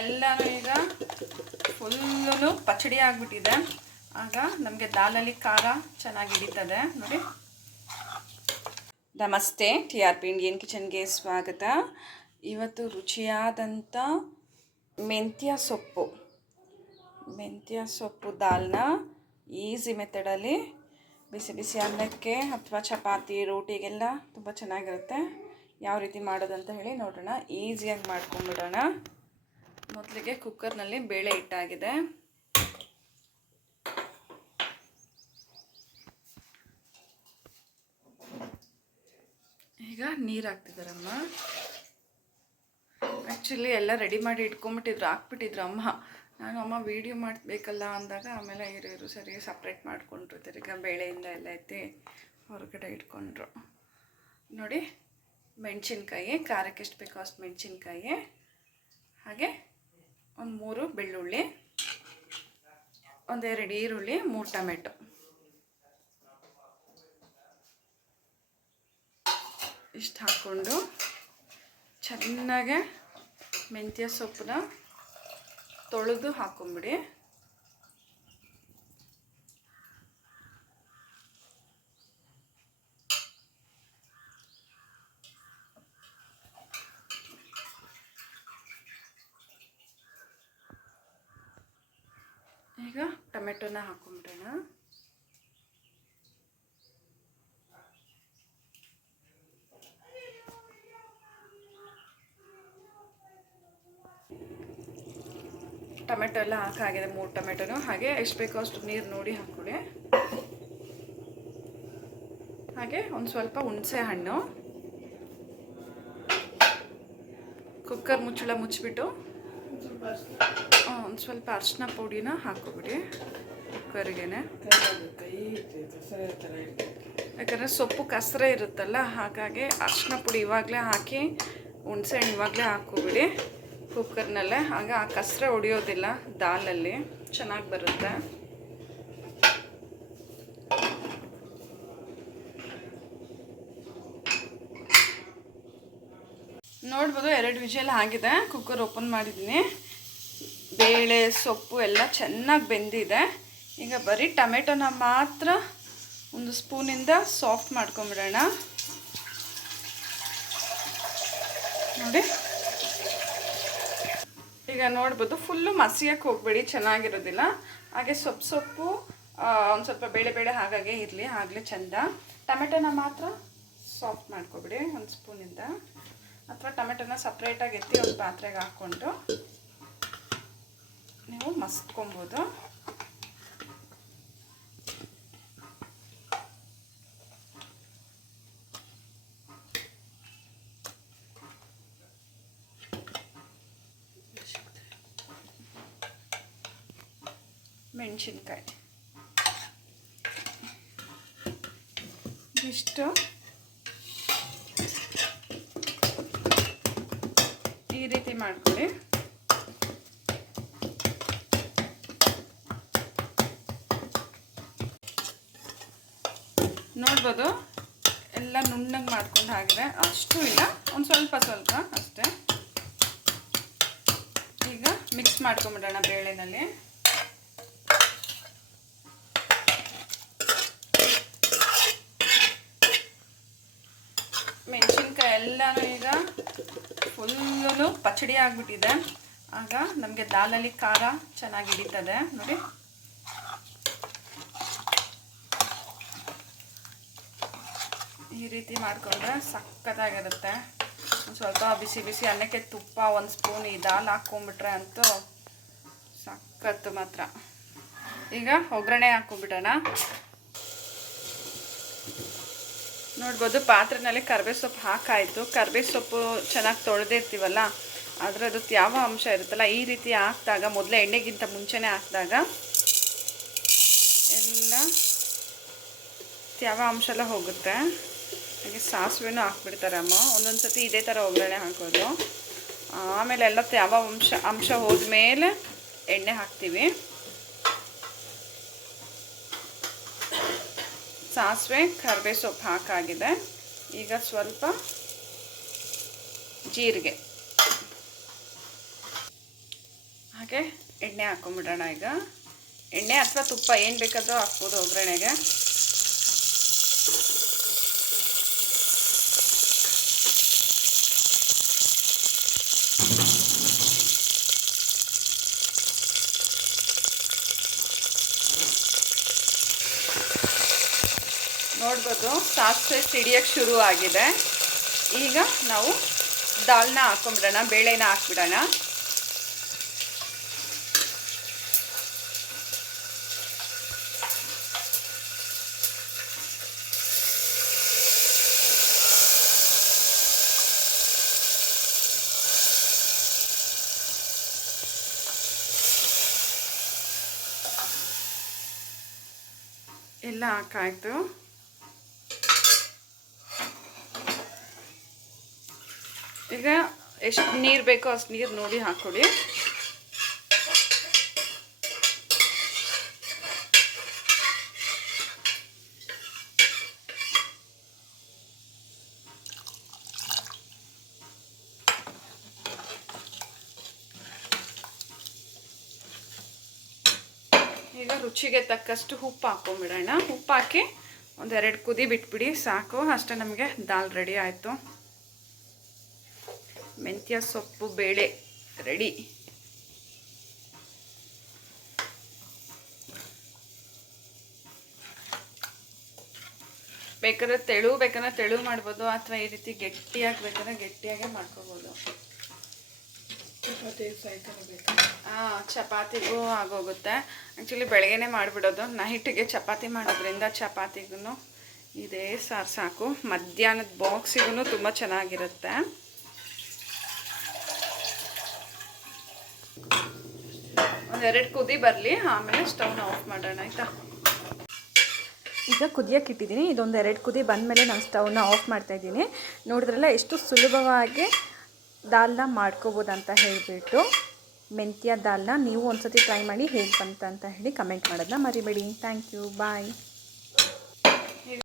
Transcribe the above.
ಎಲ್ಲನೂ ಈಗ ಫುಲ್ಲು ಪಚಡಿ ಆಗಿಬಿಟ್ಟಿದೆ. ಆಗ ನಮಗೆ ದಾಲಲ್ಲಿ ಖಾರ ಚೆನ್ನಾಗಿ ಹಿಡಿತದೆ ನೋಡಿ. ನಮಸ್ತೆ, TRP ಇಂಡಿಯನ್ ಕಿಚನ್ಗೆ ಸ್ವಾಗತ. ಇವತ್ತು ರುಚಿಯಾದಂಥ ಮೆಂತ್ಯ ಸೊಪ್ಪು ದಾಲ್ನ ಈಸಿ ಮೆಥಡಲ್ಲಿ ಬಿಸಿ ಬಿಸಿ ಅನ್ನಕ್ಕೆ ಅಥವಾ ಚಪಾತಿ ರೋಟಿಗೆಲ್ಲ ತುಂಬ ಚೆನ್ನಾಗಿರುತ್ತೆ. ಯಾವ ರೀತಿ ಮಾಡೋದಂತ ಹೇಳಿ ನೋಡೋಣ. ಈಸಿಯಾಗಿ ಮಾಡ್ಕೊಂಡ್ಬಿಡೋಣ. ಮೊದಲಿಗೆ ಕುಕ್ಕರ್ನಲ್ಲಿ ಬೇಳೆ ಇಟ್ಟಾಗಿದೆ. ಈಗ ನೀರು ಹಾಕ್ತಿದ್ದಾರಮ್ಮ. ಆ್ಯಕ್ಚುಲಿ ಎಲ್ಲ ರೆಡಿ ಮಾಡಿ ಇಟ್ಕೊಂಬಿಟ್ಟಿದ್ರು, ಹಾಕ್ಬಿಟ್ಟಿದ್ರು ಅಮ್ಮ. ನಾನು ಅಮ್ಮ ವೀಡಿಯೋ ಮಾಡಬೇಕಲ್ಲ ಅಂದಾಗ ಆಮೇಲೆ ಇರು ಸರಿ ಸಪ್ರೇಟ್ ಮಾಡಿಕೊಂಡ್ರು. ತಿರ್ಗ ಬೇಳೆಯಿಂದ ಎಲ್ಲ ಎತ್ತಿ ಹೊರಗಡೆ ಇಟ್ಕೊಂಡ್ರು. ನೋಡಿ, ಮೆಣಸಿನ್ಕಾಯಿ, ಖಾರಕ್ಕೆ ಎಷ್ಟು ಬೇಕೋ ಅಷ್ಟು ಮೆಣಸಿನ್ಕಾಯಿ, ಹಾಗೆ ಒಂದು 3 ಬೆಳ್ಳುಳ್ಳಿ, 1-2 ಈರುಳ್ಳಿ, 3 ಟೊಮೆಟೊ ಇಷ್ಟು ಹಾಕ್ಕೊಂಡು ಚೆನ್ನಾಗೆ ಮೆಂತ್ಯ ಸೊಪ್ಪನ್ನ ತೊಳೆದು ಹಾಕೊಂಬಿಡಿ. ಈಗ ಟೊಮೆಟೊನ ಹಾಕೊಂಬಿಡೋಣ. ಟೊಮೆಟೊ ಎಲ್ಲ ಹಾಕಾಗಿದೆ, 3 ಟೊಮೆಟೊನು. ಹಾಗೆ ಎಷ್ಟು ಬೇಕೋ ಅಷ್ಟು ನೀರು ನೋಡಿ ಹಾಕ್ಕೊಡಿ. ಹಾಗೆ ಒಂದು ಸ್ವಲ್ಪ ಹುಣಸೆ ಹಣ್ಣು. ಕುಕ್ಕರ್ ಮುಚ್ಚಳ ಮುಚ್ಚಿಬಿಟ್ಟು ಒಂದು ಸ್ವಲ್ಪ ಅರಿಶಿನ ಪುಡಿನ ಹಾಕ್ಕೊಬಿಡಿ ಕುಕ್ಕರಿಗೇನೆ. ಯಾಕಂದರೆ ಸೊಪ್ಪು ಕಸರೆ ಇರುತ್ತಲ್ಲ, ಹಾಗಾಗಿ ಅರಿಶಿನ ಪುಡಿ ಇವಾಗಲೇ ಹಾಕಿ ಹುಣಸೆ ಹಣ್ಣು ಇವಾಗಲೇ ಹಾಕ್ಕೊಬಿಡಿ ಕುಕ್ಕರ್ನಲ್ಲೇ. ಆಗ ಆ ಕಸರೆ ಹೊಡೆಯೋದಿಲ್ಲ, ದಾಲಲ್ಲಿ ಚೆನ್ನಾಗಿ ಬರುತ್ತೆ. ನೋಡ್ಬೋದು 2 ವಿಷಲ್ ಆಗಿದೆ. ಕುಕ್ಕರ್ ಓಪನ್ ಮಾಡಿದ್ದೀನಿ. ಬೇಳೆ ಸೊಪ್ಪು ಎಲ್ಲ ಚೆನ್ನಾಗಿ ಬೆಂದಿದೆ. ಈಗ ಬರೀ ಟೊಮೆಟೊನ ಮಾತ್ರ ಒಂದು ಸ್ಪೂನಿಂದ ಸಾಫ್ಟ್ ಮಾಡ್ಕೊಂಬಿಡೋಣ. ನೋಡಿ, ಈಗ ನೋಡ್ಬೋದು ಫುಲ್ಲು ಮಸಿಯಕ್ಕೆ ಹೋಗಬೇಡಿ, ಚೆನ್ನಾಗಿರೋದಿಲ್ಲ. ಹಾಗೆ ಸೊಪ್ಪು ಒಂದು ಸ್ವಲ್ಪ ಬೇಳೆ ಹಾಗಾಗೆ ಇರಲಿ, ಆಗಲೇ ಚೆಂದ. ಟೊಮೆಟೊನ ಮಾತ್ರ ಸಾಫ್ಟ್ ಮಾಡ್ಕೊಬಿಡಿ ಒಂದು ಸ್ಪೂನಿಂದ, ಅಥವಾ ಟೊಮೆಟೊನ ಸಪ್ರೇಟಾಗಿ ಎತ್ತಿ ಒಂದು ಪಾತ್ರೆಗೆ ಹಾಕ್ಕೊಂಡು ನೀವು ಮಸ್ತ್ಕೊಬೋದು. ಮೆಣಸಿನ್ಕಾಯಿ ಇಷ್ಟು ಈ ರೀತಿ ಮಾಡ್ಕೊಳ್ಳಿ. ನೋಡ್ಬೋದು ಎಲ್ಲ ನುಣ್ಣಗೆ ಮಾಡ್ಕೊಂಡು ಹಾಕಿದ್ರೆ, ಅಷ್ಟು ಇಲ್ಲ, ಒಂದು ಸ್ವಲ್ಪ ಅಷ್ಟೇ. ಈಗ ಮಿಕ್ಸ್ ಮಾಡ್ಕೊಂಬಿಡೋಣ ಬೇಳೆನಲ್ಲಿ. ಮೆಣಸಿನ್ಕಾಯಿ ಎಲ್ಲನೂ ಈಗ ಫುಲ್ಲು ಪಚಡಿ ಆಗಿಬಿಟ್ಟಿದೆ. ಆಗ ನಮಗೆ ದಾಲಲ್ಲಿ ಖಾರ ಚೆನ್ನಾಗಿ ಹಿಡಿತದೆ ನೋಡಿ. ಈ ರೀತಿ ಮಾಡಿಕೊಂಡ್ರೆ ಸಖತ್ತಾಗಿರುತ್ತೆ. ಒಂದು ಸ್ವಲ್ಪ ಬಿಸಿ ಬಿಸಿ ಅನ್ನಕ್ಕೆ ತುಪ್ಪ 1 ಸ್ಪೂನ್ ಈ ದಾಲ್ ಹಾಕ್ಕೊಂಬಿಟ್ರೆ ಅಂತೂ ಸಖತ್ತು ಮಾತ್ರ. ಈಗ ಒಗ್ಗರಣೆ ಹಾಕ್ಕೊಂಬಿಡೋಣ. ನೋಡ್ಬೋದು ಪಾತ್ರೆಯಲ್ಲಿ ಕರಿಬೇವು ಸೊಪ್ಪು ಹಾಕಾಯಿತು. ಕರಿಬೇವು ಸೊಪ್ಪು ಚೆನ್ನಾಗಿ ತೊಳೆದಿರ್ತೀವಲ್ಲ, ಅದರದ್ದು ತ್ಯಾವ ಅಂಶ ಇರುತ್ತಲ್ಲ, ಈ ರೀತಿ ಹಾಕಿದಾಗ, ಮೊದಲೇ ಎಣ್ಣೆಗಿಂತ ಮುಂಚೆನೇ ಹಾಕಿದಾಗ ಎಲ್ಲ ತ್ಯಾವ ಅಂಶ ಎಲ್ಲ ಹೋಗುತ್ತೆ. ಹಾಗೆ ಸಾಸಿವೆನೂ ಹಾಕ್ಬಿಡ್ತಾರೆ ಅಮ್ಮ. ಒಂದೊಂದು ಸತಿ ಇದೇ ಥರ ಒಗ್ಗರಣೆ ಹಾಕೋದು. ಆಮೇಲೆ ಎಲ್ಲ ತ್ಯಾವ ಅಂಶ ಹೋದ್ಮೇಲೆ ಎಣ್ಣೆ ಹಾಕ್ತೀವಿ. ಸಾಸಿವೆ ಕರಿಬೇವು ಸೊಪ್ಪು ಹಾಕಾಗಿದೆ. ಈಗ ಸ್ವಲ್ಪ ಜೀರಿಗೆ, ಹಾಗೆ ಎಣ್ಣೆ ಹಾಕ್ಕೊಂಬಿಡೋಣ. ಈಗ ಎಣ್ಣೆ ಅಥವಾ ತುಪ್ಪ ಏನು ಬೇಕಾದರೂ ಹಾಕ್ಬೋದು ಒಗ್ಗರಣೆಗೆ. ನೋಡ್ಬೋದು ಸಾಸಿವೆ ಸಿಡಿಯೋಕ್ಕೆ ಶುರು ಆಗಿದೆ. ಈಗ ನಾವು ದಾಲ್ನ ಹಾಕ್ಕೊಂಬಿಡೋಣ, ಬೇಳೆನ ಹಾಕ್ಬಿಡೋಣ. ಎಲ್ಲ ಹಾಕಾಯ್ತು. ಈಗ ಎಷ್ಟು ನೀರು ಬೇಕೋ ಅಷ್ಟು ನೀರು ನೋಡಿ ಹಾಕ್ಕೊಡಿ. ಈಗ ರುಚಿಗೆ ತಕ್ಕಷ್ಟು ಉಪ್ಪು ಹಾಕ್ಕೊಂಬಿಡೋಣ. ಉಪ್ಪು ಹಾಕಿ ಒಂದೆರಡು ಕುದಿ ಬಿಟ್ಬಿಡಿ ಸಾಕು. ಅಷ್ಟೇ ನಮಗೆ ದಾಲ್ ರೆಡಿ ಆಯಿತು. ಮೆಂತ್ಯ ಸೊಪ್ಪು ಬೇಳೆ ರೆಡಿ. ಬೇಕಾದ್ರೆ ತೆಳು ಮಾಡ್ಬೋದು, ಅಥವಾ ಈ ರೀತಿ ಗಟ್ಟಿಯಾಗಿ ಬೇಕಾದ್ರೆ ಗಟ್ಟಿಯಾಗೆ ಮಾಡ್ಕೋಬೋದು. ಚಪಾತಿಗೂ ಆಗೋಗುತ್ತೆ. ಆ್ಯಕ್ಚುಲಿ ಬೆಳಗ್ಗೆನೇ ಮಾಡಿಬಿಡೋದು. ನೈಟಿಗೆ ಚಪಾತಿ ಮಾಡೋದ್ರಿಂದ ಚಪಾತಿಗೂ ಇದೇ ಸಾರು ಸಾಕು. ಮಧ್ಯಾಹ್ನದ ಬಾಕ್ಸಿಗೂ ತುಂಬ ಚೆನ್ನಾಗಿರುತ್ತೆ. ಒಂದೆರಡು ಕುದಿ ಬರಲಿ, ಆಮೇಲೆ ಸ್ಟವ್ನ ಆಫ್ ಮಾಡೋಣ ಆಯಿತಾ. ಈಗ ಕುದಿಯೋಕೆ ಇಟ್ಟಿದ್ದೀನಿ. ಇದೊಂದು 2 ಕುದಿ ಬಂದಮೇಲೆ ನಾನು ಸ್ಟವ್ನ ಆಫ್ ಮಾಡ್ತಾಯಿದ್ದೀನಿ. ನೋಡಿದ್ರಲ್ಲ ಎಷ್ಟು ಸುಲಭವಾಗಿ ದಾಲ್ನ ಮಾಡ್ಕೋಬೋದು ಅಂತ ಹೇಳಿಬಿಟ್ಟು. ಮೆಂತ್ಯ ದಾಲ್ನ ನೀವು ಒಂದ್ಸತಿ ಟ್ರೈ ಮಾಡಿ ಹೇಗೆ ಬಂತ ಅಂತ ಹೇಳಿ ಕಮೆಂಟ್ ಮಾಡೋದನ್ನ ಮರಿಬೇಡಿ. Thank you, bye.